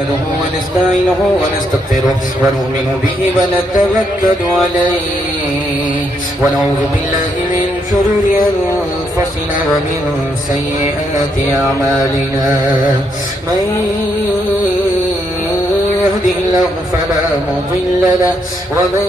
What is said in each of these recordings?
नहमदुहु व नस्तईनुहु व नस्तगफिरुहु व नु'मिनु बिहि व नतवक्कलु अलैहि व नऊज़ु बिल्लाहि मिन शुरूरि अनफुसिना व मिन सय्यिआति अअमालिना मन यहदिहिल्लाहु फला मुदिल्ल लहु व मन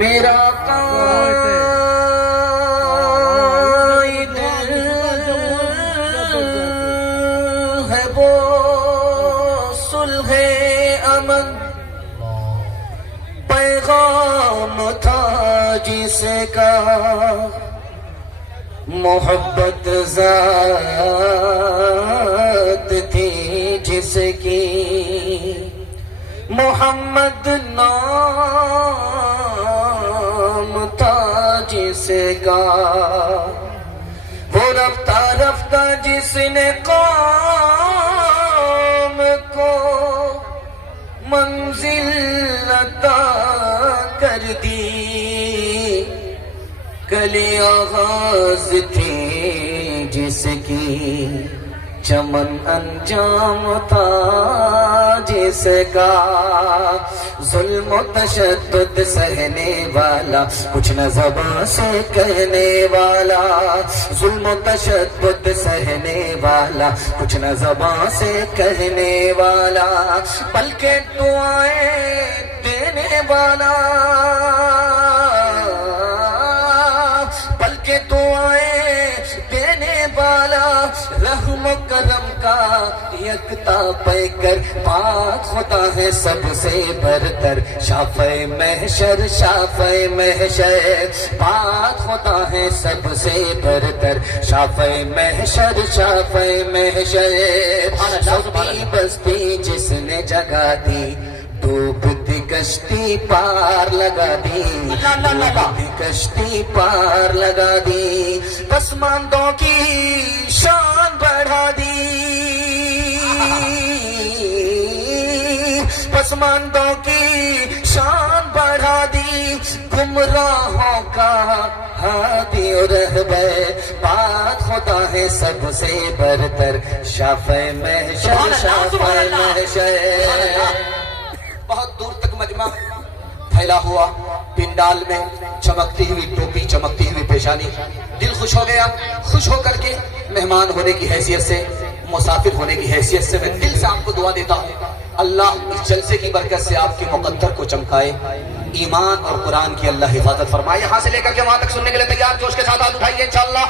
मेरा है वो सुल्हे अमन पैगाम था जिसका मोहब्बत ज़ात थी जिसकी मोहम्मद नाम था जिसका वो रफ्ता रफ्ता जिसने कौम को मंजिल अता कर दी कली आगाज थी जिसकी चमन अंजाम था जिसका जुल्म तशद्दुद सहने वाला कुछ न ज़बान से कहने वाला जुल्म तशद्दुद सहने वाला कुछ न ज़बान से कहने वाला बल्कि दुआएं देने वाला बल्कि दुआएं देने वाला रहम करम का यकता पैकर पाक होता है सबसे बरतर शाफ़े महशर पाक होता है सबसे बरतर शाफ़े महशर सभी बस्ती जिसने जगा दी डूबती कश्ती पार लगा दी डूबती कश्ती पार लगा दी पसमानदों की शान बढ़ा दी पसमानदों की शान बढ़ा दी गुमराहों का हादी और रहबर पाक होता है सबसे बरतर शाफ़े महशर बहुत दूर तक मजमा फैला हुआ पिंडाल में चमकती हुई टोपी चमकती हुई पेशानी दिल खुश हो गया खुश होकर के मेहमान होने की हैसियत से मुसाफिर होने की हैसियत से मैं दिल से आपको दुआ देता हूँ अल्लाह इस जलसे की बरकत से आपके मुकद्दर को चमकाए ईमान और कुरान की अल्लाह हिफाजत फरमाए। यहाँ से लेकर के वहां तक सुनने के लिए तैयार जोश के साथ हाथ उठाइए इंशाअल्लाह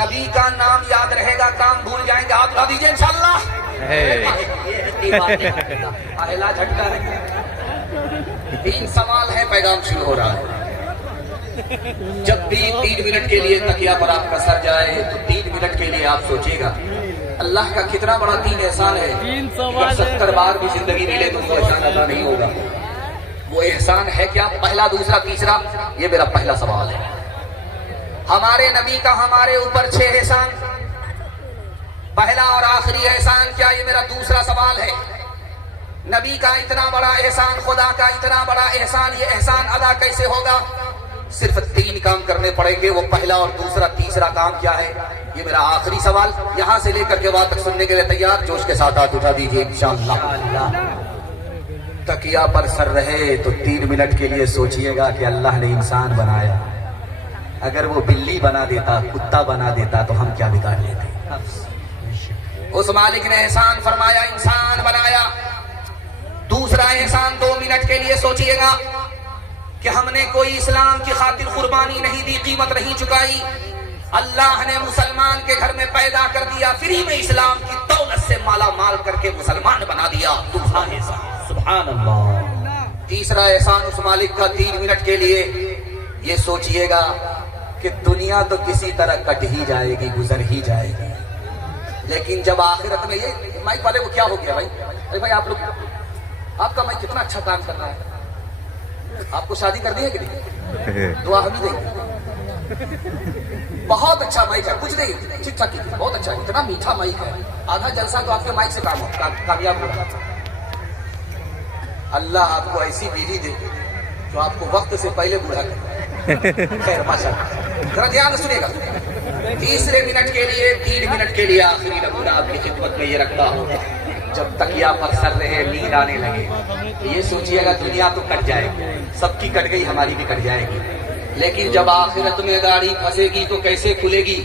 नबी का नाम याद रहेगा काम भूल जाएंगे हाथ उठा दीजिए इंशाअल्लाह झटका 3 सवाल है पैगाम शुरू हो रहा है जब भी 3 मिनट के लिए तकिया पर आपका सर जाए तो 3 मिनट के लिए आप सोचिएगा अल्लाह का कितना बड़ा 3 एहसान है 70 बार भी जिंदगी मिले तो वो एहसान अदा नहीं होगा। वो एहसान है क्या पहला दूसरा तीसरा ये मेरा पहला सवाल है। हमारे नबी का हमारे ऊपर 6 एहसान पहला और आखिरी एहसान क्या ये मेरा दूसरा सवाल है। नबी का इतना बड़ा एहसान खुदा का इतना बड़ा एहसान ये एहसान अदा कैसे होगा। सिर्फ 3 काम करने पड़ेंगे वो पहला और दूसरा तीसरा काम क्या है ये मेरा आखिरी सवाल। यहां से लेकर के वहां तक सुनने के लिए तैयार जोश के साथ हाथ उठा दीजिए इंशाअल्लाह। तकिया पर सर रहे तो 3 मिनट के लिए सोचिएगा कि अल्लाह ने इंसान बनाया, अगर वो बिल्ली बना देता, कुत्ता बना देता तो हम क्या बिगाड़ लेते। उस मालिक ने एहसान फरमाया, इंसान बनाया। दूसरा एहसान 2 मिनट के लिए सोचिएगा कि हमने कोई इस्लाम की खातिर कुर्बानी नहीं दी, कीमत नहीं चुकाई। अल्लाह ने मुसलमान के घर में पैदा कर दिया, फ्री में इस्लाम की दौलत से माला माल करके मुसलमान बना दिया। सुभान अल्लाह। तीसरा एहसान उस मालिक का 3 मिनट के लिए ये सोचिएगा कि दुनिया तो किसी तरह कट ही जाएगी, गुजर ही जाएगी, लेकिन जब आखिरत में ये माइक वाले को क्या हो गया भाई? अरे भाई आप लोग, आपका माइक कितना अच्छा काम कर रहा है। आपको शादी कर दी है कि नहीं? दुआ हम ही देंगे। बहुत अच्छा माइक है, कुछ नहीं, ठीक ठाक, बहुत अच्छा है, इतना मीठा माइक है। आधा जलसा तो आपके माइक से कामयाब होगा। अल्लाह आपको ऐसी बीवी दे जो आपको वक्त से पहले बूढ़ा करे। खैर माशाअल्लाह, जरा ध्यान सुनिएगा। तीसरे मिनट के लिए, 3 मिनट के लिए आखिरी नमूना आपकी खिदमत में ये रखता हूँ। जब तकिया पर सर रहे, नींद आने लगे, ये सोचिएगा दुनिया तो कट जाएगी, सबकी कट गई, हमारी भी कट जाएगी, लेकिन जब आखिरत में गाड़ी फंसेगी तो कैसे खुलेगी?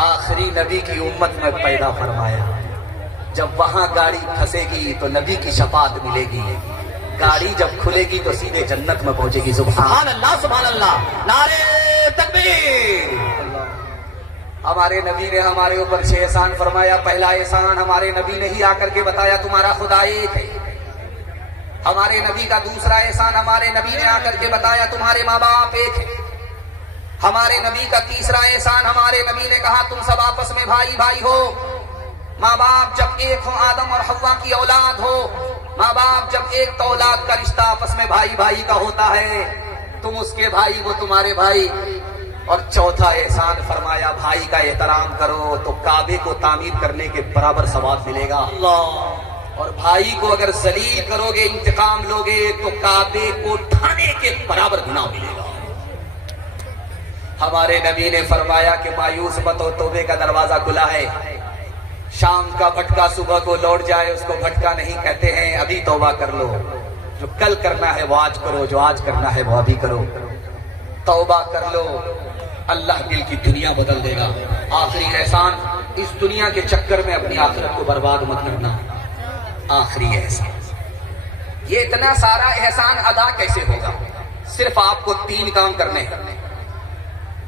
आखिरी नबी की उम्मत में पैदा फरमाया, जब वहां गाड़ी फंसेगी तो नबी की शफाअत मिलेगी, गाड़ी जब खुलेगी तो सीधे जन्नत में पहुंचेगी। सुभान अल्लाह, सुभान अल्लाह, नारे तकबीर। हमारे नबी ने हमारे ऊपर 6 एहसान फरमाया। पहला एहसान हमारे नबी ने ही आकर के बताया, तुम्हारा खुदा एक है। हमारे नबी का दूसरा एहसान हमारे नबी ने आकर के बताया, तुम्हारे माँ बाप एक है। हमारे नबी का तीसरा एहसान हमारे नबी ने कहा, तुम सब आपस में भाई भाई हो। माँ बाप जब एक हो, आदम और हव्वा की औलाद हो, माँ बाप जब एक तो औलाद का रिश्ता आपस में भाई भाई का होता है, तुम उसके भाई, वो तुम्हारे भाई। और चौथा एहसान फरमाया, भाई का एहतराम करो तो काबे को तामीर करने के बराबर सवाब मिलेगा। अल्लाह। और भाई को अगर जलील करोगे, इंतकाम लोगे, तो काबे को ढाने के बराबर गुनाह मिलेगा। हमारे नबी ने फरमाया कि मायूस मत हो, तौबे का दरवाजा खुला है। शाम का भटका सुबह को लौट जाए, उसको भटका नहीं कहते हैं। अभी तौबा कर लो, जो कल करना है वो आज करो, जो आज करना है वो अभी करो। तौबा कर लो, अल्लाह दिल की दुनिया बदल देगा। आखिरी एहसान, इस दुनिया के चक्कर में अपनी आखिरत को बर्बाद मत करना। आखिरी एहसान, ये इतना सारा एहसान अदा कैसे होगा? सिर्फ आपको 3 काम करने हैं।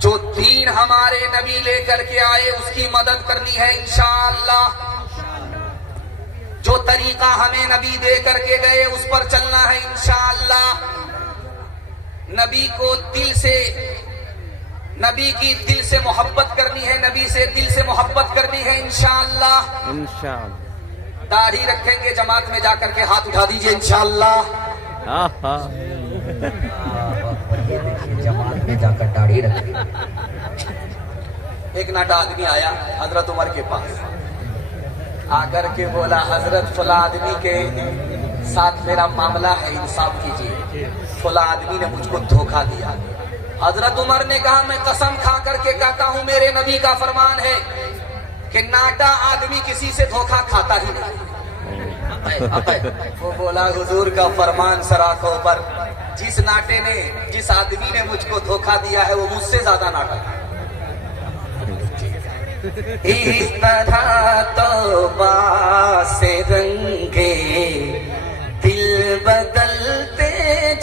जो दीन हमारे नबी लेकर के आए उसकी मदद करनी है इंशाअल्लाह। जो तरीका हमें नबी दे करके गए उस पर चलना है इंशाअल्लाह। नबी को दिल से, नबी की दिल से मोहब्बत करनी है, नबी से दिल से मोहब्बत करनी है इंशाअल्लाह। इंशाअल्लाह। दाढ़ी रखेंगे, जमात में जाकर के हाथ उठा दीजिए इंशाअल्लाह। जमात में जाकर दाढ़ी रखेंगे। एक नाटा आदमी आया हजरत उमर के पास, आकर के बोला, हजरत फला आदमी के साथ मेरा मामला है, इंसाफ कीजिए। फला आदमी ने मुझको धोखा दिया। हजरत उमर ने कहा, मैं कसम खा करके कहता हूं, मेरे नबी का फरमान है कि नाटा आदमी किसी से धोखा खाता ही नहीं। वो बोला, हुजूर का फरमान सराखों पर, जिस नाटे ने, जिस आदमी ने मुझको धोखा दिया है वो मुझसे ज्यादा नाटा है। इस तरह तौबा से रंगे दिल बदलते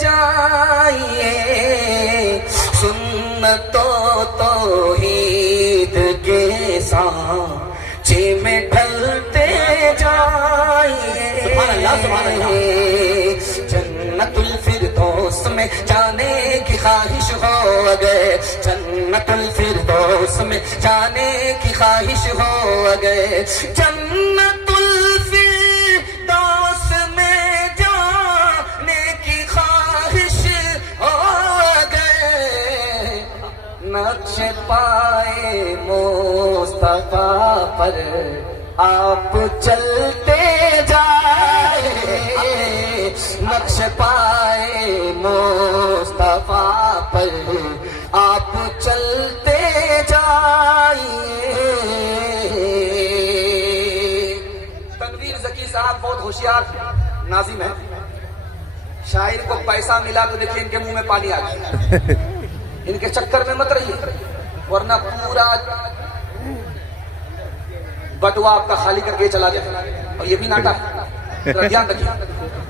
जाइए, सुन्नतों तौहीद के सांचे में ढलते जाइए। सुभान अल्लाह, सुभान अल्लाह। जन्नतुल फिरदौस में जाने की ख्वाहिश हो गए, जन्नतुल फिरदौस में जाने की ख्वाहिश हो गए, जन्नतुल फिरदौस में जाने की ख्वाहिश हो गए। नक्श पाए मुस्तफा पर आप चलते जाए, नक्श पाए मुस्तफा पर आप चलते जाइए। तनवीर ज़की साहब बहुत होशियार थे। नाजिम है, शायर को पैसा मिला तो देखिए इनके मुंह में पानी आ गया। इनके चक्कर में मत रहिए, वरना पूरा बटुआ आपका खाली करके चला जाए, और ये भी नाटा है, ध्यान रखिए।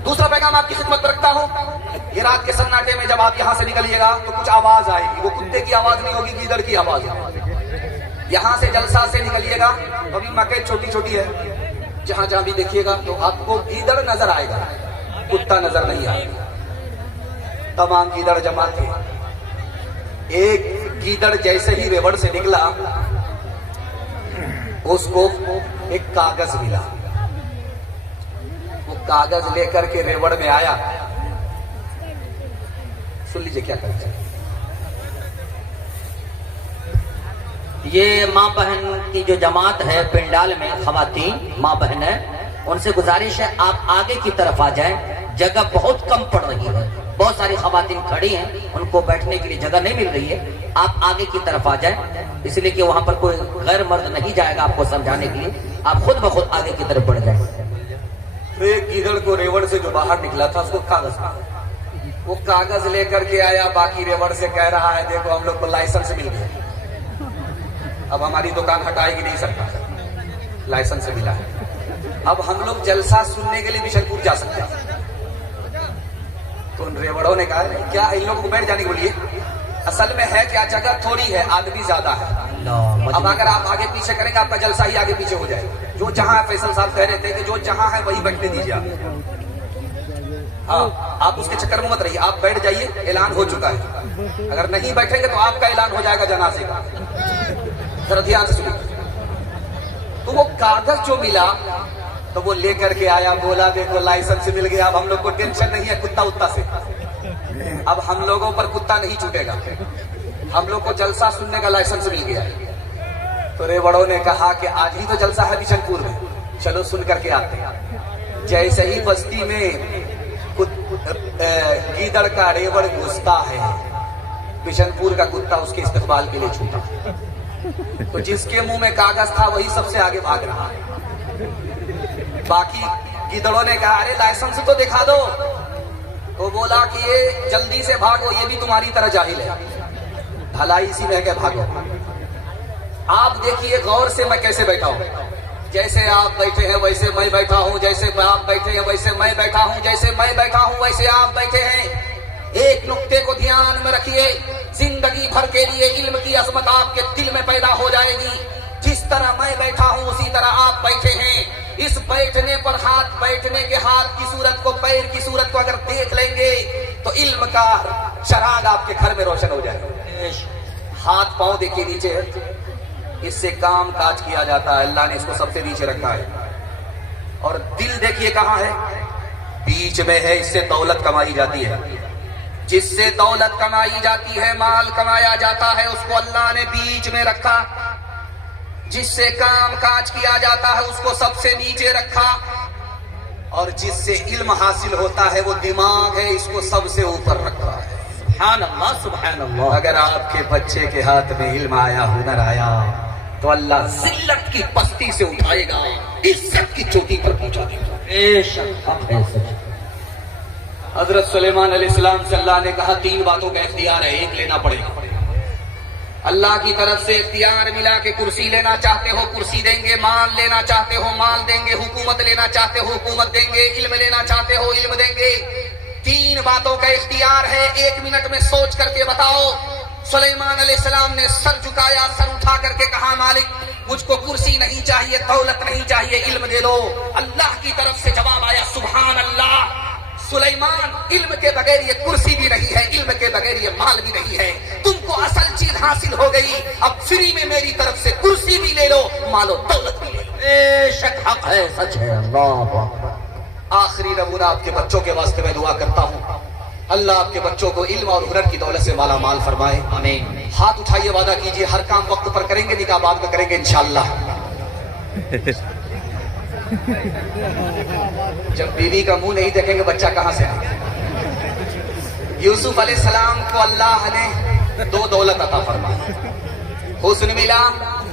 दूसरा पैगाम आपकी खिदमत में रखता हूं, ये रात के सन्नाटे में जब आप यहां से निकलिएगा तो कुछ आवाज आएगी, वो कुत्ते की आवाज नहीं होगी, गीदड़ की आवाज है। यहां से जलसा से निकलिएगा, अभी मकई छोटी छोटी है, जहां जहां भी देखिएगा तो आपको गीदड़ नजर आएगा, कुत्ता नजर नहीं आएगा। तमाम गीदड़ जमा थे। एक गीदड़ जैसे ही रेवड़ से निकला, उसको एक कागज मिला। वो कागज लेकर के रेवड़ में आया। सुन लीजिए क्या करते। ये माँ बहन की जो जमात है पिंडाल में, खवातीन माँ बहन है, उनसे गुजारिश है आप आगे की तरफ आ जाएं, जगह बहुत कम पड़ रही है, बहुत सारी खवातीन खड़ी हैं, उनको बैठने के लिए जगह नहीं मिल रही है, आप आगे की तरफ आ जाएं, इसलिए कि वहां पर कोई गैर मर्द नहीं जाएगा आपको समझाने के लिए, आप खुद ब खुद आगे की तरफ बढ़ जाएं। तो एक गीदड़ को रेवड़ से जो बाहर निकला था उसको कागज, वो कागज लेकर के आया, बाकी रेवड़ से कह रहा है देखो हम लोग को लाइसेंस मिल गया, अब हमारी दुकान हटाएगी नहीं सकता, लाइसेंस मिला है, अब हम लोग जलसा सुनने के लिए बिशनपुर जा सकते हैं। तो उन रेवड़ों ने कहा क्या इन लोगों को बैठ जाने को बोलिए, असल में है क्या जगह थोड़ी है, आदमी ज्यादा है, अब अगर आप आगे पीछे करेंगे आपका जलसा ही आगे पीछे हो जाएगा। जो जहां फैसल साहब कह रहे थे कि जो जहां है वही बैठने दीजिए आप, हाँ आप उसके चक्कर में मत रहिए, आप बैठ जाइए, ऐलान हो चुका है, अगर नहीं बैठेंगे तो आपका ऐलान हो जाएगा जनाजे का, जरा ध्यान से सुनिए। तो वो कागज जो मिला तो वो लेकर के आया, बोला देखो लाइसेंस मिल गया, अब हम लोग को टेंशन नहीं है कुत्ता उत्ता से, अब हम लोगों पर कुत्ता नहीं छूटेगा, हम लोग को जलसा सुनने का लाइसेंस मिल गया। तो रेवड़ों ने कहा कि आज ही तो जलसा है बिशनपुर में, चलो सुन करके आते हैं। जैसे ही बस्ती में गीदड़ का रेवड़ घुसता है, बिशनपुर का कुत्ता उसके इस्तकबाल के लिए छूटा। तो जिसके मुंह में कागज था वही सबसे आगे भाग रहा। बाकी गीदड़ों ने कहा अरे लाइसेंस तो दिखा दो, तो बोला कि ये जल्दी से भागो, ये भी तुम्हारी तरह जाहिल है, भलाई इसी में क्या भागो। आप देखिए गौर से मैं कैसे बैठा हूं, जैसे आप बैठे हैं वैसे मैं बैठा हूं, जैसे आप बैठे हैं वैसे मैं बैठा हूं, जैसे मैं बैठा हूं वैसे आप बैठे हैं। एक नुक्ते को ध्यान में रखिए, जिंदगी भर के लिए इल्म की अजमत आपके दिल में पैदा हो जाएगी। जिस तरह मैं बैठा हूं उसी तरह आप बैठे हैं। इस बैठने पर हाथ, बैठने के हाथ की सूरत को, पैर की सूरत को अगर देख लेंगे तो इल्म का चराग आपके घर में रोशन हो जाएगा। हाथ पांव देखिए नीचे है, इससे काम काज किया जाता है, अल्लाह ने इसको सबसे नीचे रखा है। और दिल देखिए कहां है, बीच में है, इससे दौलत कमाई जाती है। जिससे दौलत कमाई जाती है, माल कमाया जाता है, उसको अल्लाह ने बीच में रखा। जिससे काम काज किया जाता है उसको सबसे नीचे रखा। और जिससे इल्म हासिल होता है वो दिमाग है, इसको सबसे ऊपर रखा है। सुभान अल्लाह, सुभान अल्लाह। अगर आपके बच्चे के हाथ में इल्म आया, हुनर आया, तो अल्लाह जिल्लत की पस्ती से उठाएगा, इज्जत की चोटी पर पहुंचा देगा। हजरत सुलेमान अलैहिस्सलाम से अल्लाह ने कहा 3 बातों का इख्तियार है, एक लेना पड़ेगा। अल्लाह की तरफ से इख्तियार मिला कि कुर्सी लेना चाहते हो कुर्सी देंगे, माल लेना चाहते हो माल देंगे, हुकूमत लेना चाहते हो हुकूमत देंगे, इल्म लेना चाहते हो इल्म देंगे। 3 बातों का इख्तियार है, 1 मिनट में सोच करके बताओ। सुलेमान अलैहिस्सलाम ने सर झुकाया, सर उठा करके कहा मालिक मुझको कुर्सी नहीं चाहिए, दौलत नहीं चाहिए, इल्म दे दो। अल्लाह की तरफ से जवाब आया, सुभान अल्लाह सुलेमान, इल्म के बगैर ये कुर्सी भी नहीं है, इल्म के बगैर ये माल भी नहीं है। तुमको असल चीज हासिल हो गई, अब फ्री में मेरी तरफ से कुर्सी भी ले लो, मालो दौलत भी ले लो। बेशक हक है, सच है। अल्लाह। आखिरी नमूना आपके बच्चों के वास्ते मैं दुआ करता हूँ, अल्लाह आपके बच्चों को इल्म और हुनर की दौलत से माला माल फरमाए, आमीन। हाथ उठाइए, वादा कीजिए हर काम वक्त पर करेंगे, निकाह बाद में करेंगे इंशाअल्लाह। जब बीवी का मुंह नहीं देखेंगे बच्चा कहां से आएगा। यूसुफ अलैहिस्सलाम को अल्लाह ने 2 दौलत अता फरमाई, हुस्न मिला,